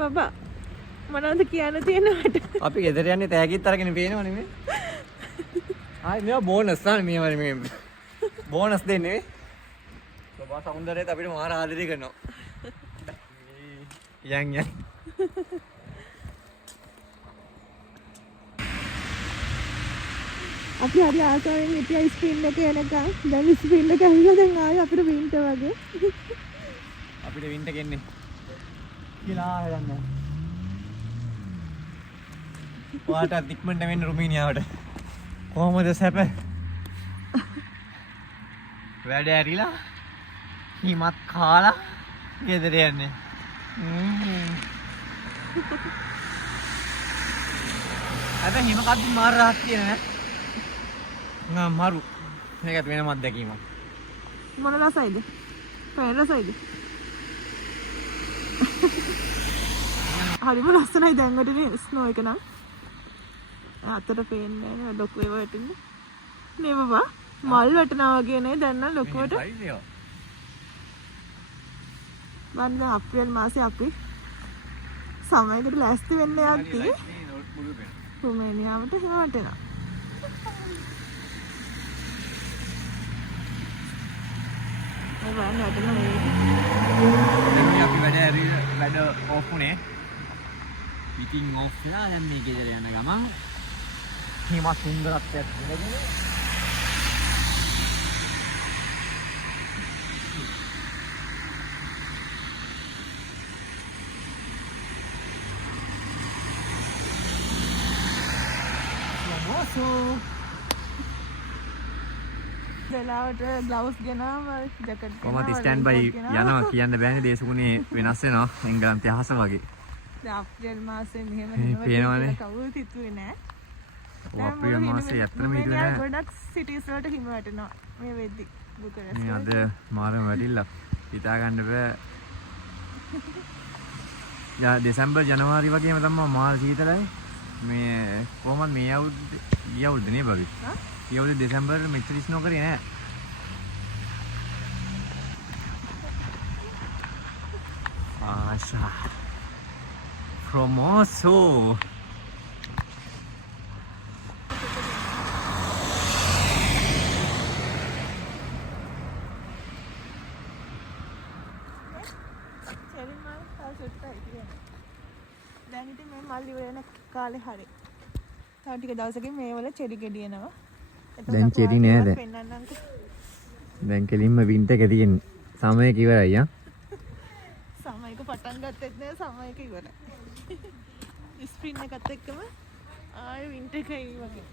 බබා මොනවද කියන්න තියෙනවට? අපි ගෙදර යන්නේ තෑගිත් අරගෙන පේනවනේ මේ. ආයි මේවා බෝනස් තානේ මේ බෝනස් දෙන්නේ නේ. සබා සෞන්දර්යයත් අපිට මාර ආදරය කරනවා. යන්. අපි හරි ආසාවෙන් හිටියා ස්ක්‍රීන් එක එනකන්. දැන් ස්ක්‍රීන් එක ඇවිල්ලා දැන් ආයෙ අපිට වින්ටර් වගේ. අපිට වින්ටර් ගෙන්නේ. කියලා හදන්න. ඔයාට ඉක්මනට වෙන්න රුමීනියාවට. කොහොමද සැප? වැඩ ඇරිලා හිමත් කාලා ගෙදර යන්නේ. අද හිම කද්දි මාර රහක් කියන නෑ. මරු. මේකත් වෙනම අත්දැකීමක්. මොන රසයිද? පෑන් රසයිද? හරිම ලස්සනයි දැන් වටනේ ස්නෝ එක නම්. අතට පේන්නේ නෑ ලොකු ඒවා වැටෙන්නේ. නේ බබා මල් වැටෙනවා වගේ නේ දැන් නම් ලොකුවට. මම අප්‍රේල් මාසේ අපි සමයකට ලෑස්ති වෙන්න යද්දී රුමේනියාවට හිම වැටෙනවා. ඒ වань වැටෙන මේ. දැන් අපි වැඩ ඔෆ් උනේ. පිටින් ඔෆ් වෙලා දැන් මේ ගෙදර යන ගමන් හිම සුන්දරත්වයක් දෙනගෙන වෙලාවට ග්ලව්ස් ගෙනාම ජැකට් කොහමද ස්ටෑන්ඩ් බයි යනවා කියන්න බෑනේ දේශගුණේ වෙනස් වෙනවා එංගලන්තය අහස වගේ. දැන් අප්‍රේල් මාසේ මෙහෙම පේනවනේ. කවුරුත් හිතුවේ නෑ. අප්‍රේල් මාසේ ඇත්තටම හිතුවේ නෑ. ගොඩක් සිටිස් වලට හිම වැටෙනවා මේ වෙද්දි බුකරෙස්ට්. මේ අද මාරම වැඩිලා හිතා ගන්න බෑ. දෙසැම්බර් ජනවාරි වගේම තමයි මාර සීතලයි. මේ කොහොමද මේ අවුරුද්දේ ගිය අවුරුද්දේ නේ බබි. ගිය අවුරුද්දේ දෙසැම්බර් මෙච්චර ස්නෝ කරේ නෑ. ආශා Promoso. දැන් ඉතින් මේ මල් ඉවර වෙන කාලේ හරි. තව ටික දවසකින් මේ වල චෙරි ගෙඩි එනවා. දැන් චෙරි නෑ දැන්. පෙන්නන්නම්කෝ. දැන් කෙලින්ම වින්ටර් එක තියෙන්නේ. සමයක ඉවරයි ආ. සමයක පටන් ගත්තෙත් නෑ සමයක ඉවරයි. ස්ප්‍රින් එකත් එක්කම ආයෙ වින්ටර් එකයි වගේ.